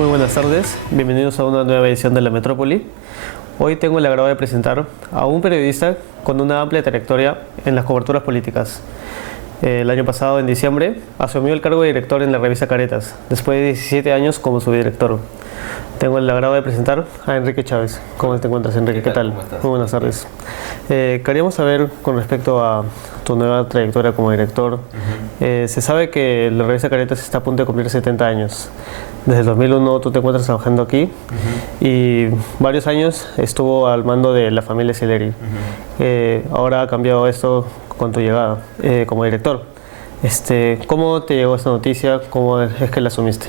Muy buenas tardes, bienvenidos a una nueva edición de La Metrópoli. Hoy tengo el agrado de presentar a un periodista con una amplia trayectoria en las coberturas políticas. El año pasado, en diciembre, asumió el cargo de director en la revista Caretas, después de 17 años como subdirector. Tengo el agrado de presentar a Enrique Chávez. ¿Cómo te encuentras, Enrique? ¿Qué tal? ¿Cómo estás? Muy buenas tardes. Queríamos saber, con respecto a tu nueva trayectoria como director, se sabe que la revista Caretas está a punto de cumplir 70 años. Desde el 2001 tú te encuentras trabajando aquí y varios años estuvo al mando de la familia Sileri. Ahora ha cambiado esto con tu llegada como director. ¿Cómo te llegó esta noticia? ¿Cómo es que la asumiste?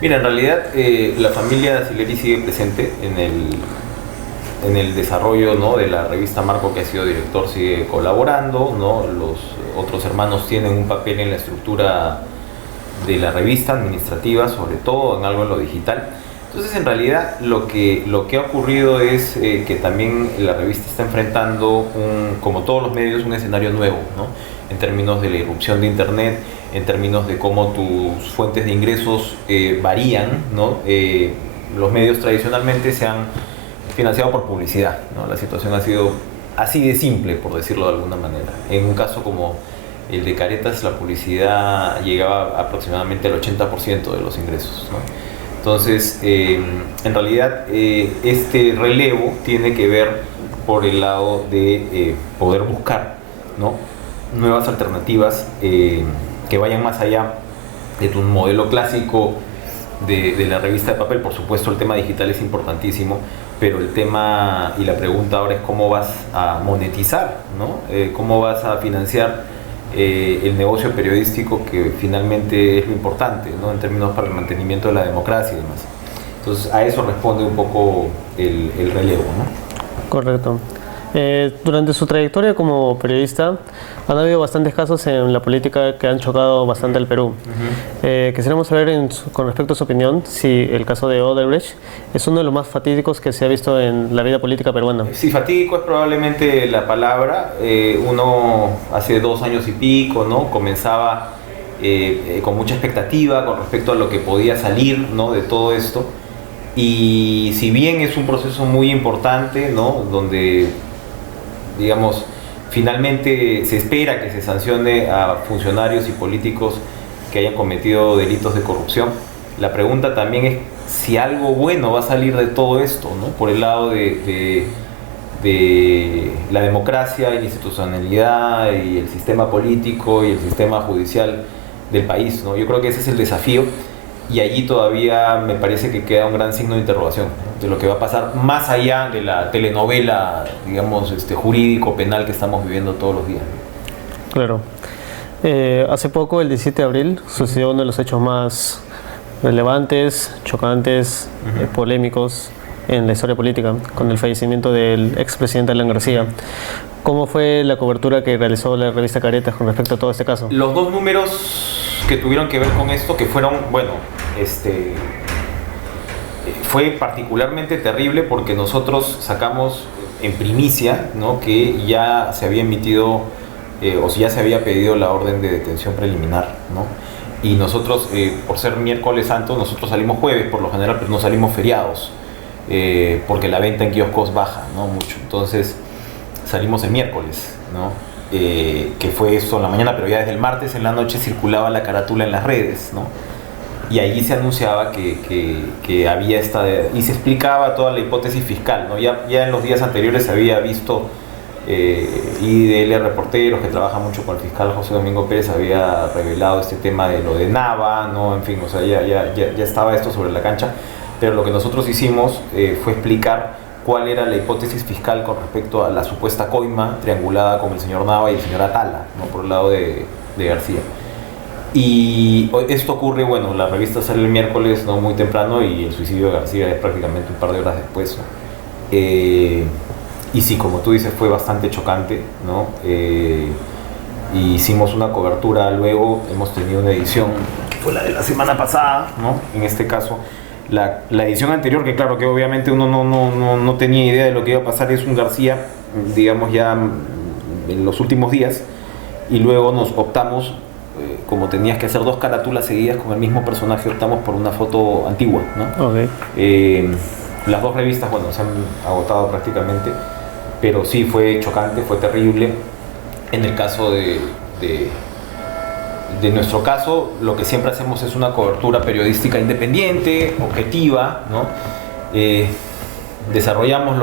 Mira, en realidad la familia Sileri sigue presente en el desarrollo, ¿no?, de la revista. Marco, que ha sido director, sigue colaborando, ¿no? Los otros hermanos tienen un papel en la estructura de la revista administrativa, sobre todo en algo en lo digital. Entonces, en realidad, lo que ha ocurrido es que también la revista está enfrentando, como todos los medios, un escenario nuevo, ¿no?, en términos de la irrupción de Internet, en términos de cómo tus fuentes de ingresos varían, ¿no? Los medios tradicionalmente se han financiado por publicidad, ¿no? La situación ha sido así de simple, por decirlo de alguna manera. En un caso como el de Caretas, la publicidad llegaba aproximadamente al 80% de los ingresos, ¿no? Entonces, en realidad, este relevo tiene que ver por el lado de poder buscar, ¿no?, nuevas alternativas que vayan más allá de tu modelo clásico de la revista de papel. Por supuesto, el tema digital es importantísimo, pero el tema y la pregunta ahora es cómo vas a monetizar, ¿no? Cómo vas a financiar el negocio periodístico, que finalmente es lo importante, ¿no?, en términos para el mantenimiento de la democracia y demás. Entonces, a eso responde un poco el relevo, ¿no? Correcto. Durante su trayectoria como periodista han habido bastantes casos en la política que han chocado bastante al Perú. Quisiéramos saber, con respecto a su opinión, si el caso de Odebrecht es uno de los más fatídicos que se ha visto en la vida política peruana. Sí, fatídico es probablemente la palabra. Uno hace 2 años y pico, ¿no?, comenzaba con mucha expectativa con respecto a lo que podía salir, ¿no?, de todo esto. Y si bien es un proceso muy importante, ¿no?, donde, digamos, finalmente se espera que se sancione a funcionarios y políticos que hayan cometido delitos de corrupción, la pregunta también es si algo bueno va a salir de todo esto, ¿no?, por el lado de la democracia y la institucionalidad y el sistema político y el sistema judicial del país, ¿no? Yo creo que ese es el desafío, y allí todavía me parece que queda un gran signo de interrogación, ¿no?, de lo que va a pasar más allá de la telenovela, digamos, jurídico-penal que estamos viviendo todos los días. Claro. Hace poco, el 17 de abril, sucedió uno de los hechos más relevantes, chocantes, polémicos en la historia política, con el fallecimiento del expresidente Alan García. ¿Cómo fue la cobertura que realizó la revista Caretas con respecto a todo este caso? Los dos números que tuvieron que ver con esto, que fueron, bueno, fue particularmente terrible porque nosotros sacamos en primicia, ¿no?, que ya se había emitido o si ya se había pedido la orden de detención preliminar, ¿no? Y nosotros, por ser miércoles santo, nosotros salimos jueves por lo general, pero no salimos feriados, porque la venta en kioscos baja, ¿no?, mucho. Entonces salimos el miércoles, ¿no?, que fue esto en la mañana, pero ya desde el martes en la noche circulaba la carátula en las redes, ¿no? Y allí se anunciaba que había y se explicaba toda la hipótesis fiscal, ¿no? Ya en los días anteriores se había visto, IDL Reporteros, que trabaja mucho con el fiscal José Domingo Pérez, había revelado este tema de lo de Nava, ¿no? En fin, o sea, ya estaba esto sobre la cancha, pero lo que nosotros hicimos fue explicar cuál era la hipótesis fiscal con respecto a la supuesta coima triangulada con el señor Nava y el señor Atala, ¿no?, por el lado de García. Y esto ocurre, bueno, la revista sale el miércoles, ¿no?, muy temprano, y el suicidio de García es prácticamente un par de horas después, ¿no? Y sí, como tú dices, fue bastante chocante, ¿no? Y hicimos una cobertura luego, hemos tenido una edición que fue la de la semana pasada, ¿no? En este caso, la edición anterior, que claro, que obviamente uno no tenía idea de lo que iba a pasar, es un García, digamos, ya en los últimos días, y luego nos optamos como tenías que hacer 2 carátulas seguidas con el mismo personaje, optamos por una foto antigua, ¿no? Okay. Las 2 revistas, bueno, se han agotado prácticamente, pero sí fue chocante, fue terrible. En el caso de nuestro caso, lo que siempre hacemos es una cobertura periodística independiente, objetiva, ¿no? Desarrollamos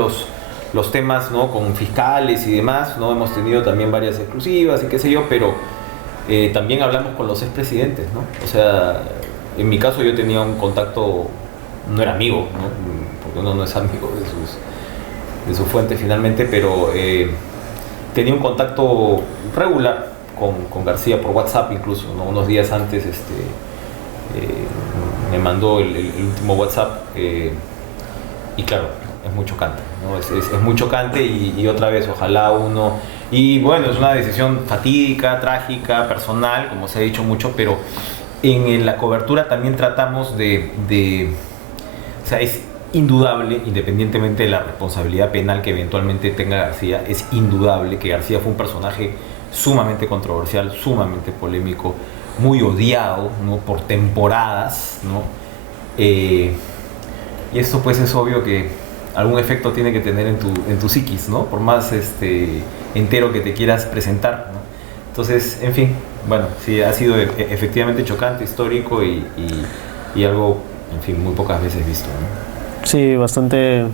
los temas, ¿no?, con fiscales y demás, ¿no? Hemos tenido también varias exclusivas y qué sé yo, pero también hablamos con los expresidentes, ¿no? O sea, en mi caso yo tenía un contacto, no era amigo, ¿no?, porque uno no es amigo de sus fuentes finalmente, pero tenía un contacto regular con García por WhatsApp incluso, ¿no? Unos días antes me mandó el último WhatsApp y claro, es muy chocante, ¿no? Es muy chocante y otra vez ojalá uno... Y bueno, es una decisión fatídica, trágica, personal, como se ha dicho mucho, pero en la cobertura también tratamos o sea, es indudable, independientemente de la responsabilidad penal que eventualmente tenga García, es indudable que García fue un personaje sumamente controversial, sumamente polémico, muy odiado, ¿no?, por temporadas, ¿no? Y esto pues es obvio que algún efecto tiene que tener en tu psiquis, ¿no?, por más entero que te quieras presentar, ¿no? Entonces, en fin, bueno, sí, ha sido efectivamente chocante, histórico y algo, en fin, muy pocas veces visto, ¿no? Sí, bastante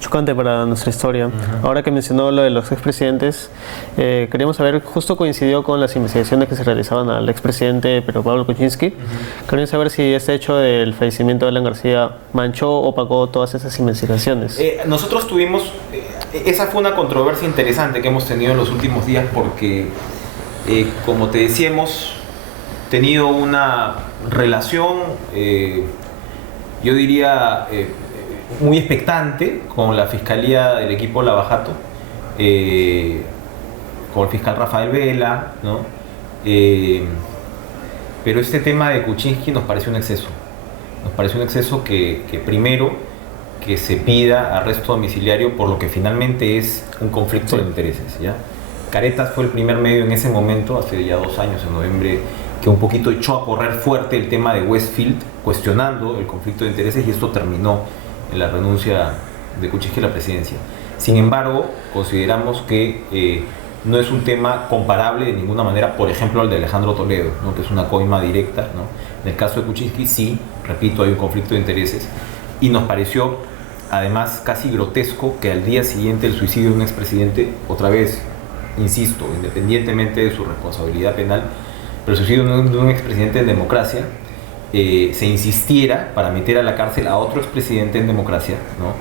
chocante para nuestra historia. Ahora que mencionó lo de los expresidentes, queríamos saber, justo coincidió con las investigaciones que se realizaban al expresidente Pedro Pablo Kuczynski. Queríamos saber si este hecho del fallecimiento de Alan García manchó o opacó todas esas investigaciones. Nosotros tuvimos, esa fue una controversia interesante que hemos tenido en los últimos días porque, como te decía, hemos tenido una relación, yo diría, muy expectante con la Fiscalía del equipo Lavajato, con el fiscal Rafael Vela, ¿no? Pero este tema de Kuczynski nos pareció un exceso. Nos pareció un exceso que primero, que se pida arresto domiciliario por lo que finalmente es un conflicto de intereses, ¿ya? Caretas fue el primer medio en ese momento, hace ya 2 años, en noviembre, que un poquito echó a correr fuerte el tema de Westfield, cuestionando el conflicto de intereses, y esto terminó en la renuncia de Kuczynski a la presidencia. Sin embargo, consideramos que no es un tema comparable de ninguna manera, por ejemplo, al de Alejandro Toledo, ¿no?, que es una coima directa, ¿no? En el caso de Kuczynski, sí, repito, hay un conflicto de intereses, y nos pareció, además, casi grotesco que al día siguiente del suicidio de un expresidente, otra vez, insisto, independientemente de su responsabilidad penal, pero el suicidio de un expresidente en democracia, se insistiera para meter a la cárcel a otro expresidente en democracia, ¿no?,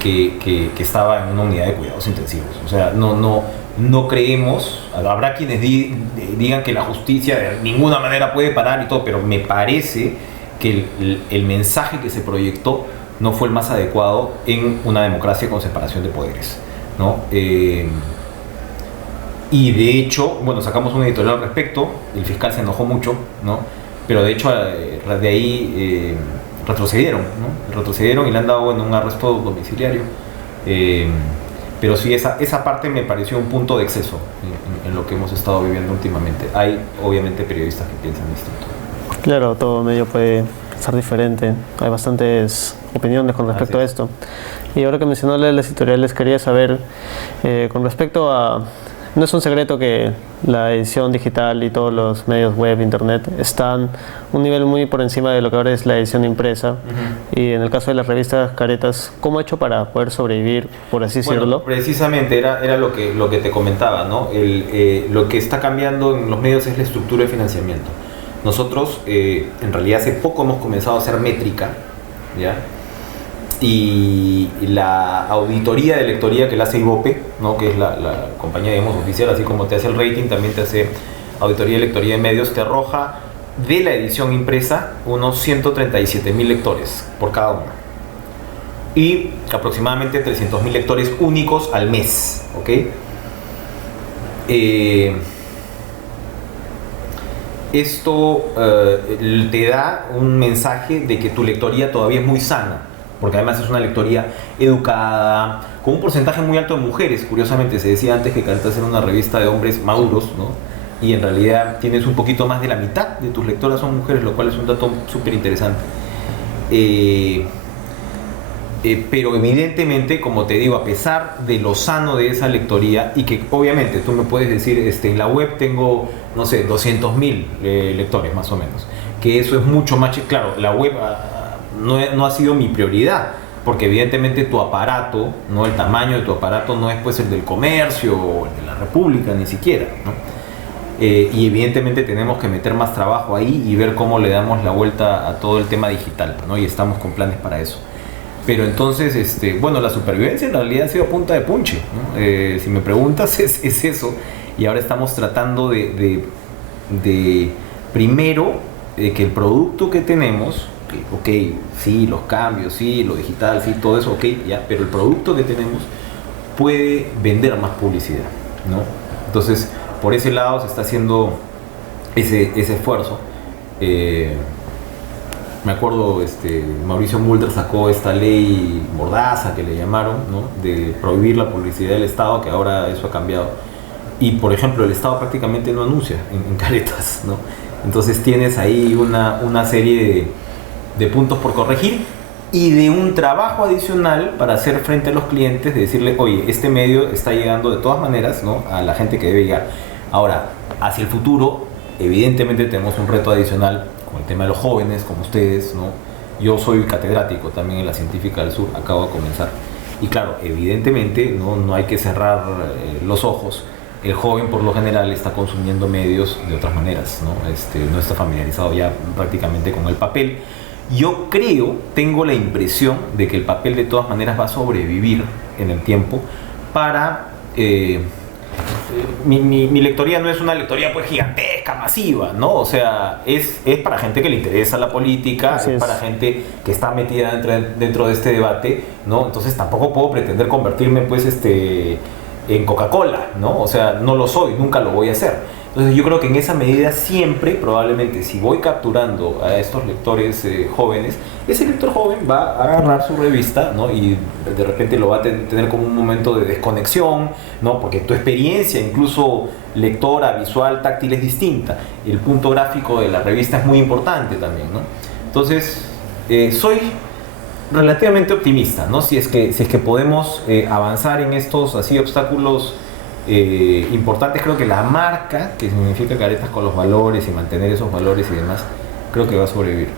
que estaba en una unidad de cuidados intensivos. O sea, no creemos, habrá quienes digan que la justicia de ninguna manera puede parar y todo, pero me parece que el mensaje que se proyectó no fue el más adecuado en una democracia con separación de poderes, ¿no? Y de hecho, bueno, sacamos un editorial al respecto, el fiscal se enojó mucho, ¿no? Pero de hecho de ahí retrocedieron, ¿no? Retrocedieron y le han dado, bueno, un arresto domiciliario. Pero sí, esa parte me pareció un punto de exceso en lo que hemos estado viviendo últimamente. Hay obviamente periodistas que piensan distinto. Claro, todo medio puede pensar diferente. Hay bastantes opiniones con respecto a esto. Y ahora que mencionó las editoriales, quería saber, con respecto a... No es un secreto que la edición digital y todos los medios web, internet, están un nivel muy por encima de lo que ahora es la edición impresa. Y en el caso de las revistas Caretas, ¿cómo ha hecho para poder sobrevivir, por así decirlo? Bueno, precisamente era lo que te comentaba, ¿no? Lo que está cambiando en los medios es la estructura de financiamiento. Nosotros, en realidad, hace poco hemos comenzado a hacer métrica, ¿ya? Y la auditoría de lectoría que la hace Ibope, ¿no?, que es la compañía, digamos, oficial, así como te hace el rating, también te hace auditoría de lectoría de medios, te arroja de la edición impresa unos 137.000 lectores por cada una y aproximadamente 300.000 lectores únicos al mes, ¿ok? Esto te da un mensaje de que tu lectoría todavía es muy sana, porque además es una lectoría educada, con un porcentaje muy alto de mujeres. Curiosamente, se decía antes que Caretas era una revista de hombres maduros, ¿no? y en realidad tienes un poquito más de la mitad de tus lectoras son mujeres, lo cual es un dato súper interesante. Pero evidentemente, como te digo, a pesar de lo sano de esa lectoría, y que obviamente tú me puedes decir, en la web tengo, no sé, 200.000 lectores más o menos, que eso es mucho más, claro, la web no ha sido mi prioridad, porque evidentemente tu aparato, ¿no? El tamaño de tu aparato no es pues el del Comercio o el de la República ni siquiera, ¿no? Y evidentemente tenemos que meter más trabajo ahí y ver cómo le damos la vuelta a todo el tema digital, ¿no? Y estamos con planes para eso. Pero entonces, bueno, la supervivencia en realidad ha sido a punta de punche, ¿no? Si me preguntas, es eso. Y ahora estamos tratando de primero, que el producto que tenemos, ok, sí, los cambios, sí, lo digital, sí, todo eso, ok, ya, pero el producto que tenemos puede vender más publicidad, ¿no? Entonces, por ese lado se está haciendo ese esfuerzo. Me acuerdo, Mauricio Mulder sacó esta ley mordaza que le llamaron, ¿no? De prohibir la publicidad del Estado, que ahora eso ha cambiado. Y por ejemplo, el Estado prácticamente no anuncia en caretas, ¿no? Entonces tienes ahí una serie de puntos por corregir y de un trabajo adicional para hacer frente a los clientes, de decirle, oye, este medio está llegando de todas maneras, ¿no? A la gente que debe llegar. Ahora, hacia el futuro, evidentemente tenemos un reto adicional con el tema de los jóvenes, como ustedes, ¿no? Yo soy catedrático también en la Científica del Sur, acabo de comenzar. Y claro, evidentemente no hay que cerrar los ojos. El joven por lo general está consumiendo medios de otras maneras, ¿no? No está familiarizado ya prácticamente con el papel. Yo tengo la impresión de que el papel de todas maneras va a sobrevivir en el tiempo para... mi lectoría no es una lectoría pues gigantesca, masiva, ¿no? O sea, es para gente que le interesa la política, es para gente que está metida dentro de este debate, ¿no? Entonces tampoco puedo pretender convertirme pues en Coca-Cola, ¿no? O sea, no lo soy, nunca lo voy a hacer. Entonces yo creo que en esa medida siempre, probablemente, si voy capturando a estos lectores jóvenes, ese lector joven va a agarrar su revista, ¿no? Y de repente lo va a tener como un momento de desconexión, ¿no? Porque tu experiencia, incluso lectora, visual, táctil, es distinta. El punto gráfico de la revista es muy importante también, ¿no? Entonces, soy relativamente optimista, ¿no? Si es que podemos avanzar en estos así obstáculos importantes, creo que la marca, que significa Caretas con los valores y mantener esos valores y demás, creo que va a sobrevivir.